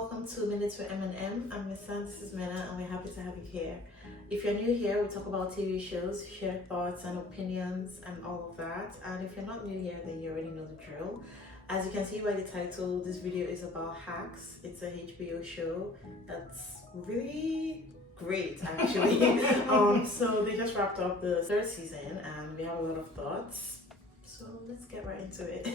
welcome to Minutes with M&M. I'm Miss San, this is Mena, and we're happy to have you here. If you're new here, we talk about TV shows, share thoughts and opinions and all of that. And if you're not new here, then you already know the drill. As you can see by the title, this video is about Hacks. It's a HBO show that's really great, actually. So they just wrapped up the third season and we have a lot of thoughts. So let's get right into it.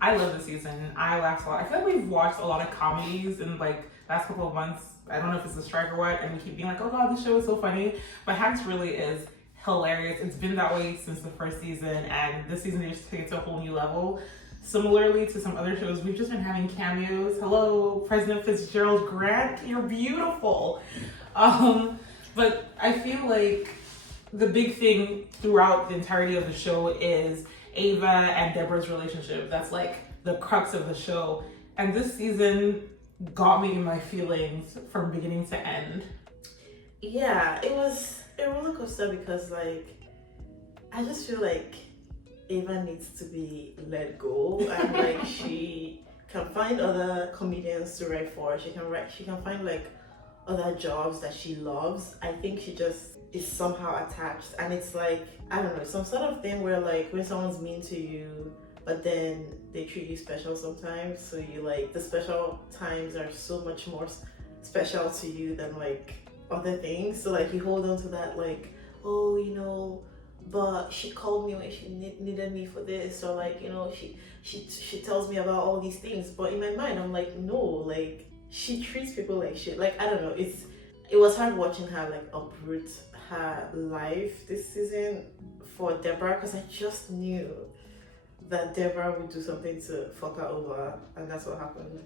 I love this season. I laughed a lot. I feel like we've watched a lot of comedies in like last couple of months. I don't know if it's a strike or what, and we keep being like, oh god, this show is so funny. But Hacks really is hilarious. It's been that way since the first season, and this season they just take it to a whole new level. Similarly to some other shows, we've just been having cameos. Hello, President Fitzgerald Grant, you're beautiful. But I feel like the big thing throughout the entirety of the show is Ava and Deborah's relationship. That's like the crux of the show. And this season got me in my feelings from beginning to end. Yeah, it was a roller coaster because like I just feel like Ava needs to be let go, and like she can find other comedians to write for. She can find like other jobs that she loves. I think she just is somehow attached, and it's like, I don't know, some sort of thing where like when someone's mean to you but then they treat you special sometimes, so you like the special times are so much more special to you than like other things, so like you hold on to that like, oh, you know, but she called me when she needed me for this, or like, you know, she tells me about all these things, but in my mind I'm like, no, like she treats people like shit. Like, I don't know, it was hard watching her like uproot her life this season for Deborah, because I just knew that Deborah would do something to fuck her over, and that's what happened.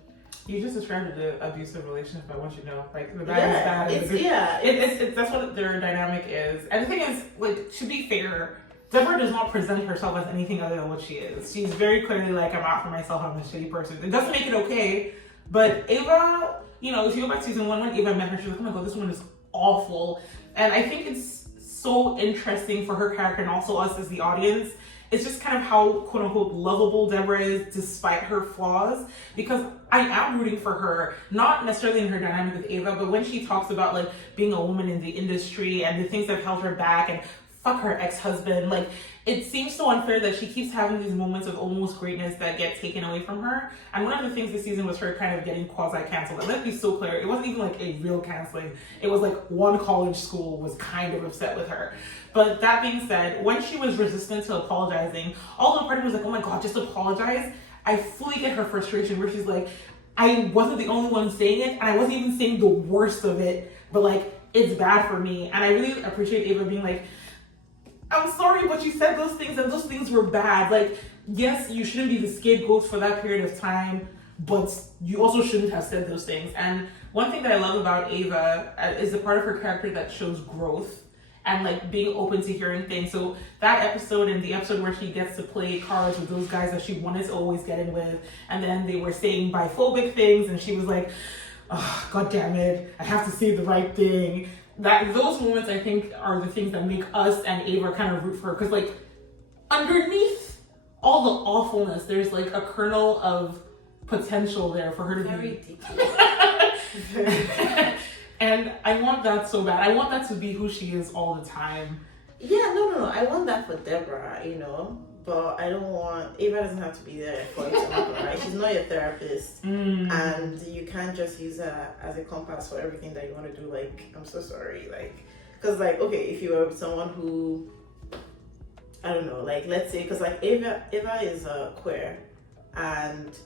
You just described the abusive relationship. I want you to know, like the bad is bad. It's that's what their dynamic is. And the thing is, like, to be fair, Deborah does not present herself as anything other than what she is. She's very clearly like, I'm out for myself. I'm a shitty person. It doesn't make it okay. But Ava, you know, if you go back to season 1 when Ava met her, she's like, oh my god, this woman is awful. And I think it's so interesting for her character and also us as the audience. It's just kind of how quote unquote lovable Deborah is despite her flaws, because I am rooting for her, not necessarily in her dynamic with Ava, but when she talks about like being a woman in the industry and the things that have held her back and fuck her ex-husband, like it seems so unfair that she keeps having these moments of almost greatness that get taken away from her. And one of the things this season was her kind of getting quasi-canceled. And let's be so clear, it wasn't even like a real canceling. It was like one college school was kind of upset with her. But that being said, when she was resistant to apologizing, although part of me was like, oh my god, just apologize. I fully get her frustration where she's like, I wasn't the only one saying it, and I wasn't even saying the worst of it, but like, it's bad for me. And I really appreciate Ava being like, I'm sorry, but you said those things and those things were bad. Like, yes, you shouldn't be the scapegoat for that period of time, but you also shouldn't have said those things. And one thing that I love about Ava is the part of her character that shows growth and like being open to hearing things. So that episode and the episode where she gets to play cards with those guys that she wanted to always get in with, and then they were saying biphobic things and she was like, oh, god damn it, I have to say the right thing. That those moments I think are the things that make us and Ava kind of root for her, because like underneath all the awfulness there's like a kernel of potential there for her to Very be ridiculous. and I want that so bad. I want that to be who she is all the time. Yeah, no, I want that for Deborah, you know, but I don't want, Ava doesn't have to be there for it to happen, right? She's not your therapist, and you can't just use her as a compass for everything that you want to do. Like, I'm so sorry, like, because like, okay, if you were with someone who, I don't know, like, let's say, because like Ava is queer, and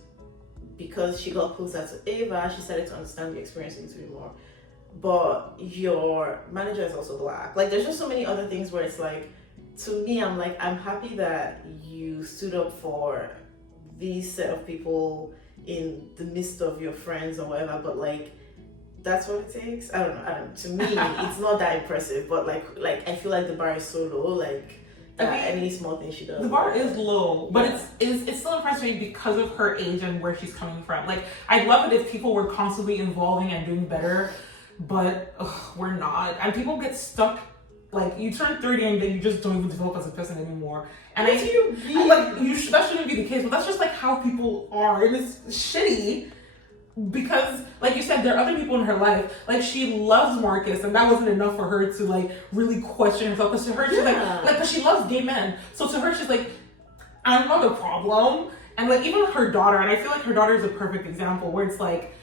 because she got closer to Ava, she started to understand the experience a little bit more. But your manager is also black. Like, there's just so many other things where it's like, to me, I'm like, I'm happy that you stood up for these set of people in the midst of your friends or whatever, but like, that's what it takes. I don't know. To me, it's not that impressive, but like I feel like the bar is so low, like any small thing she does. The bar is low, but it's still impressive me because of her age and where she's coming from. Like, I'd love it if people were constantly evolving and doing better, but we're not. And people get stuck. Like, you turn 30 and then you just don't even develop as a person anymore. And that shouldn't be the case, but that's just like how people are, and it's shitty. because, like you said, there are other people in her life. Like, she loves Marcus, and that wasn't enough for her to, like, really question herself. Because to her, she's like, because she loves gay men. So to her, she's like, I'm not a problem. And, like, even her daughter, and I feel like her daughter is a perfect example, where it's like,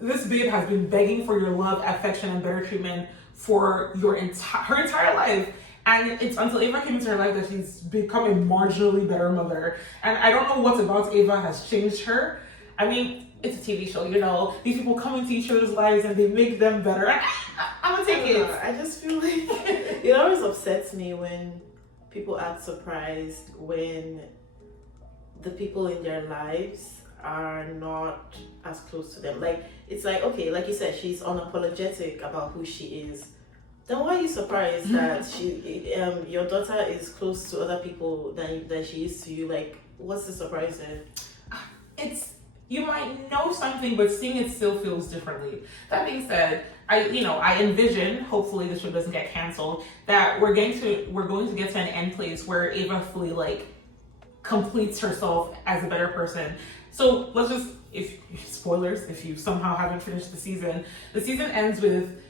this babe has been begging for your love, affection, and better treatment for her entire life. And it's until Ava came into her life that she's become a marginally better mother. And I don't know what about Ava has changed her. I mean, it's a TV show, you know. These people come into each other's lives and they make them better. I'm gonna take it. I just feel like it always upsets me when people act surprised when the people in their lives are not as close to them. Like, it's like, okay, like you said, she's unapologetic about who she is. Then why are you surprised that your daughter is close to other people than she is to you? Like, what's the surprise there? You might know something, but seeing it still feels differently. That being said, I envision, hopefully the show doesn't get canceled, that we're going to get to an end place where Ava fully, like, completes herself as a better person. So let's just, spoilers, if you somehow haven't finished the season ends with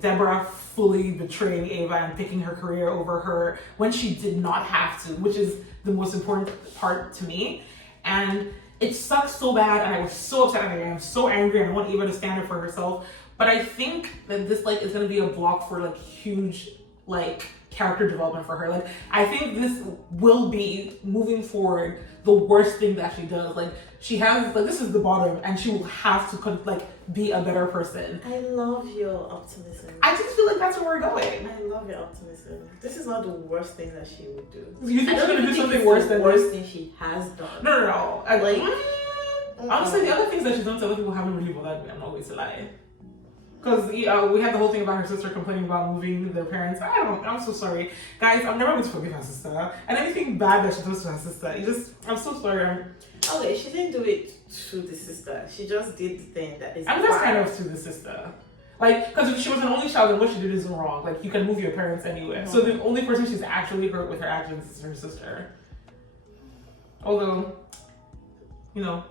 Deborah fully betraying Ava and picking her career over her when she did not have to, which is the most important part to me. And it sucks so bad, and I was so upset, and I am so angry, and I want Ava to stand up for herself. But I think that this, like, is going to be a block for, like, huge, like, character development for her. Like, I think this will be, moving forward, the worst thing that she does. Like, she has, like, this is the bottom, and she will have to, like, be a better person. I love your optimism. I just feel like that's where we're going. I love your optimism. This is not the worst thing that she would do. You think she's gonna do something worse than the worst thing she has done? No. Honestly, the other things that she's done to other people haven't really bothered me. I'm not going to lie. Because we had the whole thing about her sister complaining about moving their parents. I'm so sorry. Guys, I'm never going to forgive her sister. And anything bad that she does to her sister, I'm so sorry. Okay, she didn't do it to the sister. She just did the thing that is I'm just kind of to the sister. Like, because if she was an only child, then what she did isn't wrong. Like, you can move your parents anywhere. Mm-hmm. So the only person she's actually hurt with her actions is her sister. Although,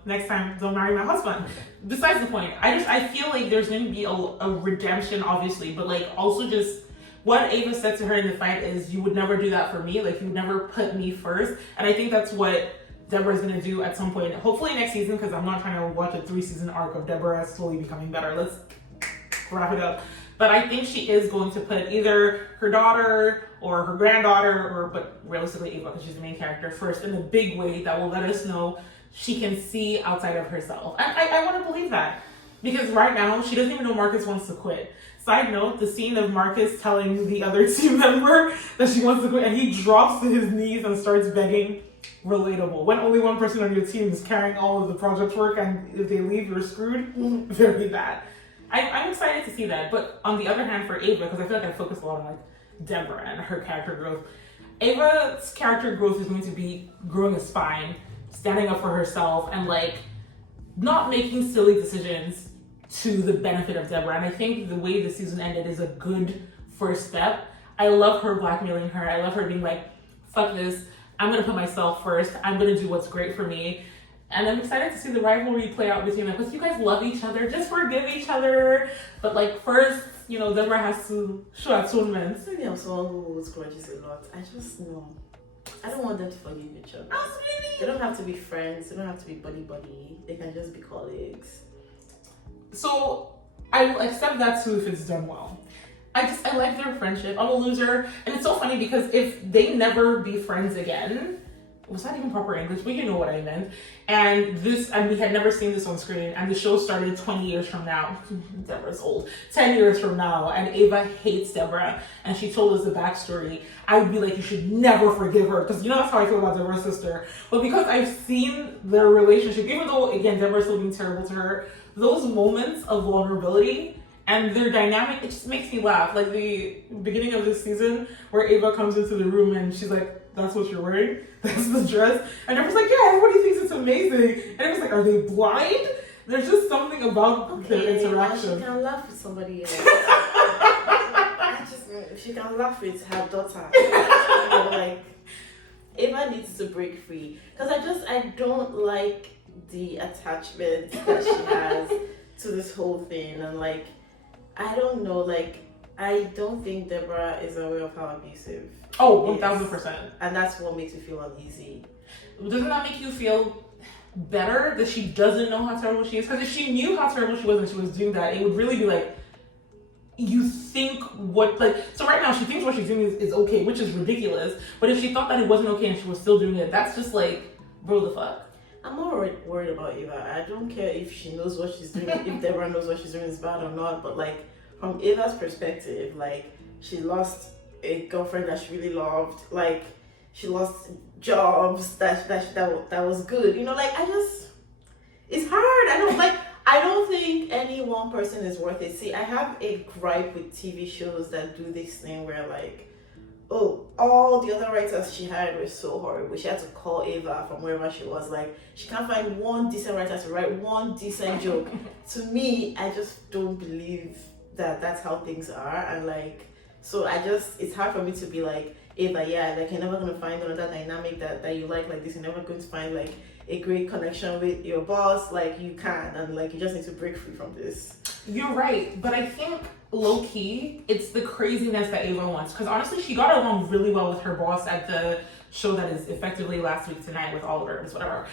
next time, don't marry my husband. Besides the point, I feel like there's going to be a redemption, obviously, but, like, also just what Ava said to her in the fight is, you would never do that for me. Like, you would never put me first. And I think that's what Deborah's going to do at some point. Hopefully next season, because I'm not trying to watch a 3-season arc of Deborah slowly becoming better. Let's wrap it up. But I think she is going to put either her daughter or her granddaughter, but realistically Ava, because she's the main character, first in a big way that will let us know she can see outside of herself. And I want to believe that. Because right now, she doesn't even know Marcus wants to quit. Side note, the scene of Marcus telling the other team member that she wants to quit, and he drops to his knees and starts begging, relatable. When only one person on your team is carrying all of the project work, and if they leave, you're screwed. Very bad. I'm excited to see that. But on the other hand, for Ava, because I feel like I focus a lot on, like, Deborah and her character growth, Ava's character growth is going to be growing a spine, standing up for herself, and, like, not making silly decisions to the benefit of Deborah. And I think the way the season ended is a good first step. I love her blackmailing her. I love her being like, fuck this, I'm gonna put myself first, I'm gonna do what's great for me. And I'm excited to see the rivalry play out between them, because you guys love each other, just forgive each other. But, like, first, Deborah has to show atonement. Maybe I'm someone who holds grudges a lot. I just know. I don't want them to forgive each other. They don't have to be friends. They don't have to be buddy. They can just be colleagues. So I will accept that too if it's done well. I like their friendship. I'm a loser. And it's so funny because if they never be friends again, was that even proper English? But you know what I meant. And we had never seen this on screen, and the show started 20 years from now. Deborah's old. 10 years from now, and Ava hates Deborah, and she told us the backstory. I would be like, you should never forgive her, because that's how I feel about Deborah's sister. But because I've seen their relationship, even though, again, Deborah's still being terrible to her, those moments of vulnerability and their dynamic, it just makes me laugh. Like the beginning of this season where Ava comes into the room and she's like, that's what you're wearing? That's the dress? And everyone's like, yeah, everybody thinks it's amazing. And everyone's like, are they blind? There's just something about their interaction. She can laugh with somebody else. She can laugh with her daughter. Like, Ava needs to break free. Because I don't like the attachment that she has to this whole thing. And like, I don't know, like, I don't think Deborah is aware of how abusive. Oh, 1000%. And that's what makes me feel uneasy. Doesn't that make you feel better that she doesn't know how terrible she is? Because if she knew how terrible she was and she was doing that, it would really be like, you think what, like, so right now she thinks what she's doing is okay, which is ridiculous. But if she thought that it wasn't okay and she was still doing it, that's just like, bro, the fuck. I'm more worried about Eva. I don't care if she knows what she's doing, if Deborah knows what she's doing is bad or not. But like, from Eva's perspective, like, she lost a girlfriend that she really loved. Like, she lost jobs that was good. You know, like, it's hard. I don't think any one person is worth it. See, I have a gripe with TV shows that do this thing where like, oh, all the other writers she had were so horrible. She had to call Eva from wherever she was. Like, she can't find one decent writer to write one decent joke. To me, I just don't believe that that's how things are. And like, so it's hard for me to be like, Eva, yeah, like, you're never going to find another dynamic that you like this. You're never going to find like a great connection with your boss. Like, you can, and like, you just need to break free from this. You're right, but I think low-key, it's the craziness that Ava wants. Because honestly, she got along really well with her boss at the show that is effectively Last Week Tonight with Oliver, and whatever.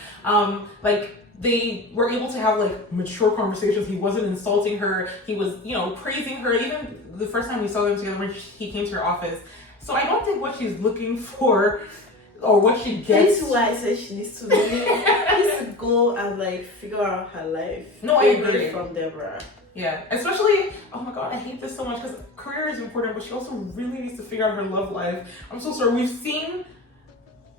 Like, they were able to have like mature conversations. He wasn't insulting her. He was, praising her. Even the first time we saw them together when he came to her office. So I don't think what she's looking for or what she gets. That's why I said she needs to go and like figure out her life. No, I agree. From Deborah. Yeah, especially, oh my god, I hate this so much because career is important, but she also really needs to figure out her love life. I'm so sorry. We've seen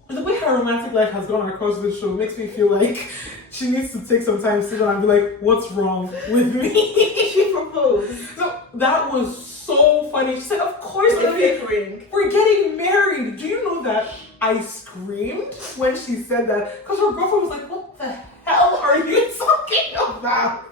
the way her romantic life has gone across this show makes me feel like she needs to take some time to sit down and be like, what's wrong with me? She proposed. So that was so funny. She said, of course, we're getting married. Do you know that I screamed when she said that? Because her girlfriend was like, what the hell are you talking about?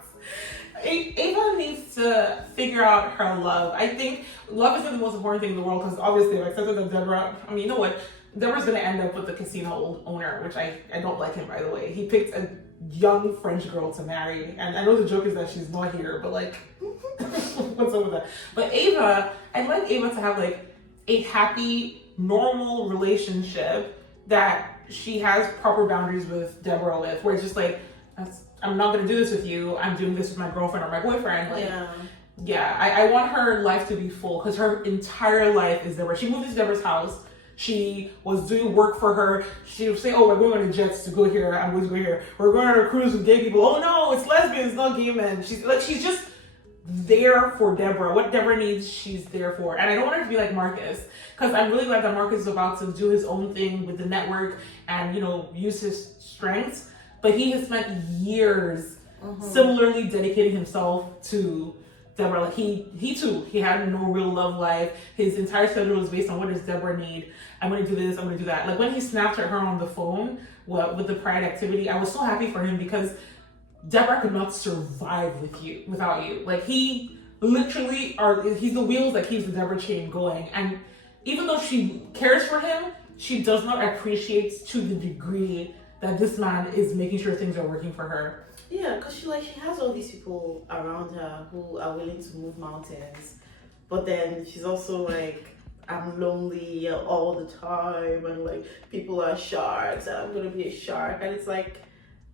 Ava needs to figure out her love. I think love isn't the most important thing in the world because obviously I've accepted that Deborah, you know what? Deborah's going to end up with the casino owner, which I don't like him, by the way. He picked a young French girl to marry. And I know the joke is that she's not here, but like, what's up with that? But Ava, I'd like Ava to have like a happy, normal relationship that she has proper boundaries with Deborah with, where it's just like, I'm not going to do this with you. I'm doing this with my girlfriend or my boyfriend. Like, yeah, I want her life to be full because her entire life is Deborah. She moved into Deborah's house. She was doing work for her. She would say, oh, we're going on the jets to go here. I'm going to go here. We're going on a cruise with gay people. Oh no, it's lesbians, not gay men. She's just there for Deborah. What Deborah needs, she's there for. And I don't want her to be like Marcus, because I'm really glad that Marcus is about to do his own thing with the network and, use his strengths. But he has spent years similarly dedicating himself to Deborah. Like he too, he had no real love life. His entire schedule was based on what does Deborah need. I'm going to do this, I'm going to do that. Like when he snapped at her on the phone with the Pride activity, I was so happy for him because Deborah could not survive without you. Like he literally he's the wheels that keeps the Deborah chain going. And even though she cares for him, she does not appreciate to the degree that this man is making sure things are working for her. Yeah, because she has all these people around her who are willing to move mountains, but then she's also like, I'm lonely all the time, and like people are sharks, and I'm gonna be a shark, and it's like,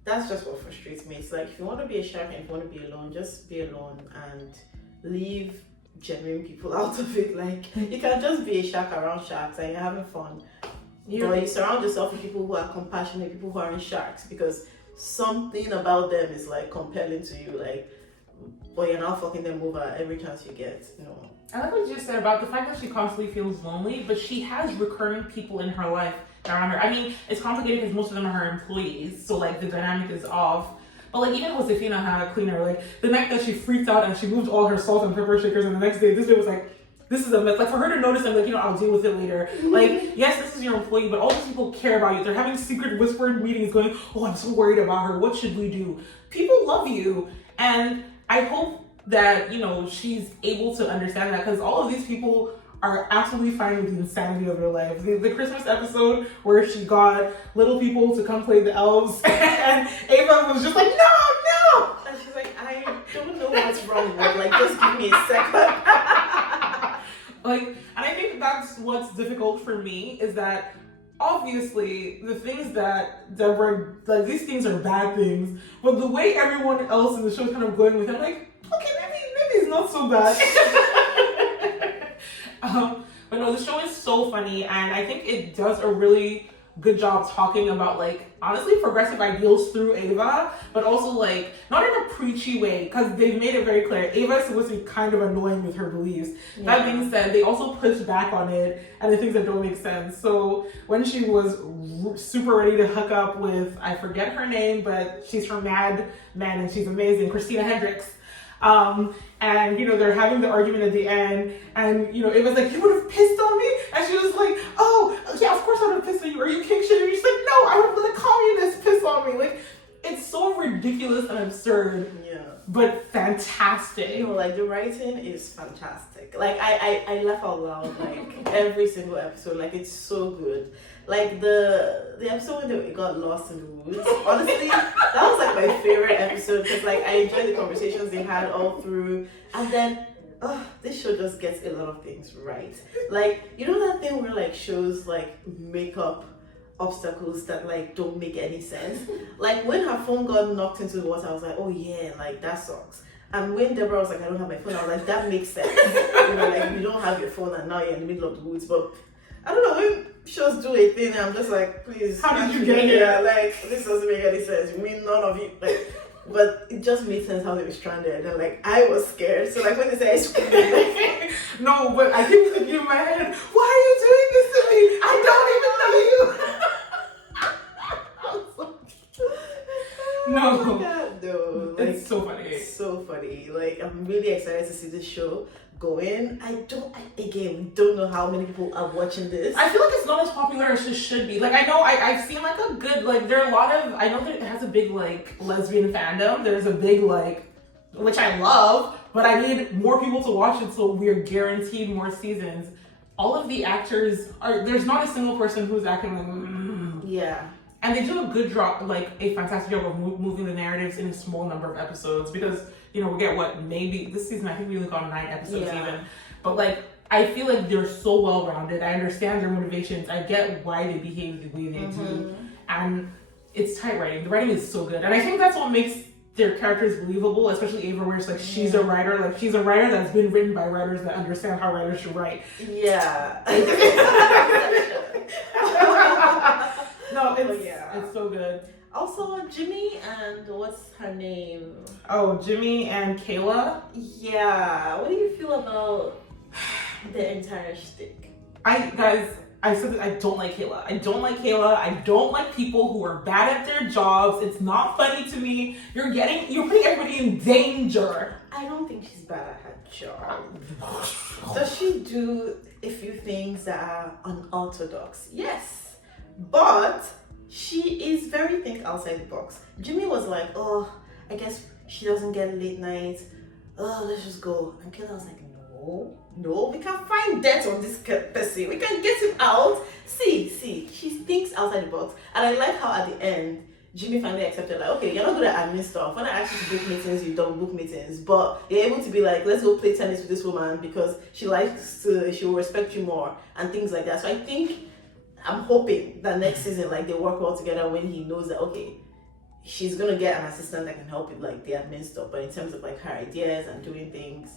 that's just what frustrates me. It's like, if you want to be a shark and if you want to be alone, just be alone and leave genuine people out of it. Like, you can just be a shark around sharks and you're having fun. But you surround yourself with people who are compassionate, people who aren't sharks, because something about them is like compelling to you, like, but you're not fucking them over every chance you get. I like what you just said about the fact that she constantly feels lonely, but she has recurring people in her life around her. I mean, it's complicated because most of them are her employees, so like the dynamic is off. But like even Josefina had a cleaner, like the night that she freaked out and she moved all her salt and pepper shakers, and the next day this bitch was like, this is a mess. Like for her to notice and like, I'll deal with it later. Like, yes, this is your employee, but all these people care about you. They're having secret whispered meetings going, oh, I'm so worried about her. What should we do? People love you. And I hope that, she's able to understand that, because all of these people are absolutely fine with the insanity of their life. The Christmas episode where she got little people to come play the elves, and Ava was just like, no! And she's like, I don't know what's wrong with, like, just give me a second. And I think that's what's difficult for me, is that obviously the things that Deborah, like, these things are bad things, but the way everyone else in the show is kind of going with it, I'm like, okay, maybe it's not so bad. But no, the show is so funny, and I think it does a really good job talking about, like, honestly progressive ideals through Ava, but also, like, not in a preachy way, because they've made it very clear Ava is supposed to be kind of annoying with her beliefs. That being said, they also push back on it and the things that don't make sense. So when she was super ready to hook up with, I forget her name, but she's from Mad Men and she's amazing, Christina Hendricks, and they're having the argument at the end, and it was like, you would have pissed on me, and she was like, oh yeah, of course I would have pissed on you. Are you king shit? And she's like, no, I would let a communist piss on me. Like, it's so ridiculous and absurd, but fantastic. Like, the writing is fantastic. Like, I laugh out loud, like, every single episode. Like, it's so good. Like, the episode when they got lost in the woods, honestly, that was, like, my favorite episode, because, like, I enjoyed the conversations they had all through, and then, this show just gets a lot of things right. Like, that thing where, like, shows, like, make up obstacles that, like, don't make any sense? Like, when her phone got knocked into the water, I was like, oh yeah, like, that sucks. And when Deborah was like, I don't have my phone, I was like, that makes sense. Like, you don't have your phone and now you're in the middle of the woods. But I don't know, when shows do a thing, I'm just like, please, how did you get here? Like, this doesn't make any sense. You mean none of you, like, but it just made sense how they were stranded, and like, I was scared. So like, when they say I screamed, no, but I keep thinking in my head, why are you doing this to me? I don't even know you. No. Oh my God, no. Like, it's so funny. It's so funny. Like, I'm really excited to see this show going. I don't know how many people are watching this. I feel like it's not as popular as it should be. Like, I know I've seen like a good, like, there are a lot of, I know that it has a big, like, lesbian fandom. There's a big, like, which I love, but I need more people to watch it so we're guaranteed more seasons. All of the actors there's not a single person who's acting like, yeah. And they do a good job, like a fantastic job of moving the narratives in a small number of episodes, because, we get maybe this season, I think we only got 9 episodes even. But like, I feel like they're so well rounded. I understand their motivations. I get why they behave the way they do. And it's tight writing. The writing is so good. And I think that's what makes their characters believable, especially Ava, where it's like, she's a writer. Like, she's a writer that's been written by writers that understand how writers should write. Yeah. No, it's so good. Also, Jimmy and what's her name? Oh, Jimmy and Kayla? Yeah. What do you feel about the entire shtick? I said that I don't like Kayla. I don't like Kayla. I don't like people who are bad at their jobs. It's not funny to me. You're putting everybody in danger. I don't think she's bad at her job. Does she do a few things that are unorthodox? Yes. But she is very think outside the box. Jimmy was like, oh, I guess she doesn't get late nights. Oh, let's just go. And Kayla was like, no, we can find death on this person. We can get him out. See, she thinks outside the box. And I like how at the end, Jimmy finally accepted, like, okay, you're not good at admin stuff. When I ask you to book meetings, you don't book meetings. But you're able to be like, let's go play tennis with this woman because she will respect you more and things like that. So I'm hoping that next season, like, they work well together when he knows that, okay, she's gonna get an assistant that can help with like the admin stuff. But in terms of like her ideas and doing things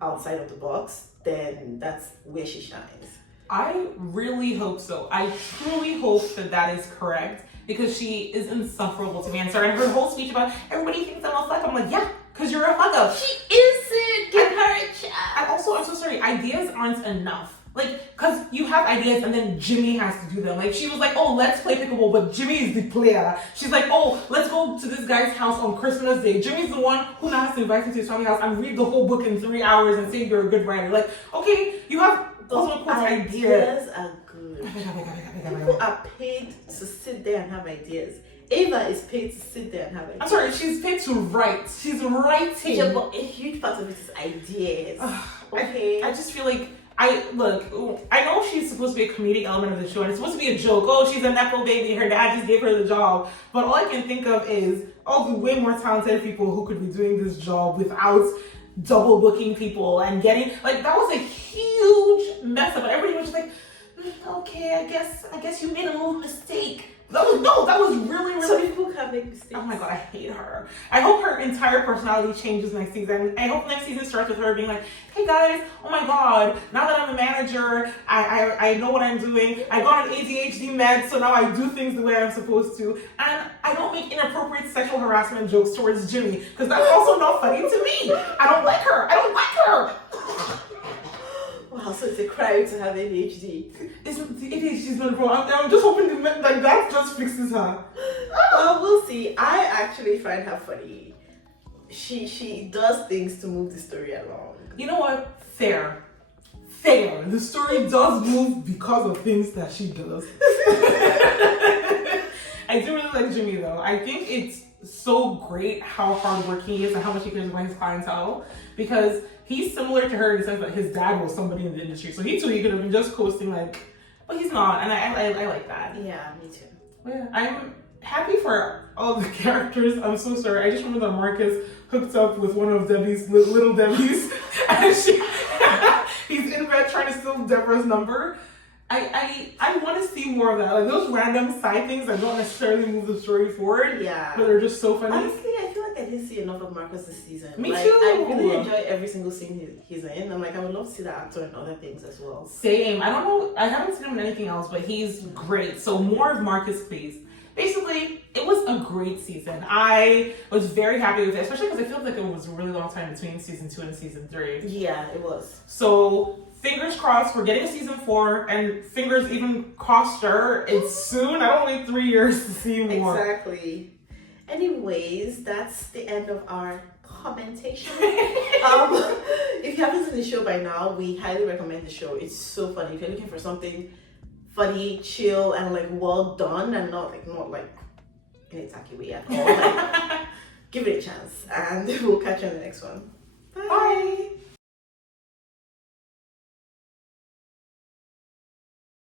outside of the box, then that's where she shines. I really hope so. I truly hope that is correct, because she is insufferable to me. And sorry, her whole speech about everybody thinks I'm a fuck. I'm like, yeah, because you're a fuck up. She isn't. Give her a chance. And also, I'm so sorry, ideas aren't enough. Like, because you have ideas and then Jimmy has to do them. Like, she was like, oh, let's play pickleball, but Jimmy is the player. She's like, oh, let's go to this guy's house on Christmas Day. Jimmy's the one who now has to invite him to his family house and read the whole book in 3 hours and say you're a good writer. Like, okay, you have those ideas are good. People are paid to sit there and have ideas. Ava is paid to sit there and have ideas. I'm sorry, she's paid to write. She's writing. Yeah, but a huge part of it is ideas. Okay. I just feel like I know she's supposed to be a comedic element of the show, and it's supposed to be a joke. Oh, she's a nepo baby. Her dad just gave her the job. But all I can think of is all the way more talented people who could be doing this job without double booking people and getting like that was a huge mess up. And everybody was just like, okay, I guess you made a little mistake. That was really. Some people can make mistakes. Oh my god, I hate her. I hope her entire personality changes next season. I hope next season starts with her being like, hey guys, oh my god, now that I'm a manager, I know what I'm doing. I got an ADHD med, so now I do things the way I'm supposed to. And I don't make inappropriate sexual harassment jokes towards Jimmy, because that's also not funny to me. I don't like her. Wow, so it's a crime to have ADHD. ADHD's not a problem. I'm just hoping that just fixes her. Well, we'll see. I actually find her funny. She does things to move the story along. You know what? Fair. The story does move because of things that she does. I do really like Jimmy though. I think it's so great how hardworking he is and how much he cares about his clientele, because he's similar to her in the sense that his dad was somebody in the industry, so he could have been just coasting but he's not, and I like that. Yeah, me too. Yeah, I'm happy for all the characters. I'm so sorry. I just remember that Marcus hooked up with one of Debbie's little Debbie's, and he's in bed trying to steal Deborah's number. I want to see more of that. Like those random side things that don't necessarily move the story forward. Yeah. But they're just so funny. Honestly, I feel like I didn't see enough of Marcus this season. Me too. I really enjoy every single scene he's in. I'm like, I would love to see that actor in other things as well. Same. I don't know. I haven't seen him in anything else, but he's great. So more of Marcus, please. Basically, it was a great season. I was very happy with it, especially because I feel like it was a really long time between season 2 and season 3. Yeah, it was. So fingers crossed, we're getting a season 4, and fingers even crossed her. It's soon. I don't wait 3 years to see more. Exactly. Anyways, that's the end of our commentation. If you haven't seen the show by now, we highly recommend the show. It's so funny. If you're looking for something funny, chill, and well done, and not in a tacky way at all, give it a chance, and we'll catch you on the next one. Bye. Bye.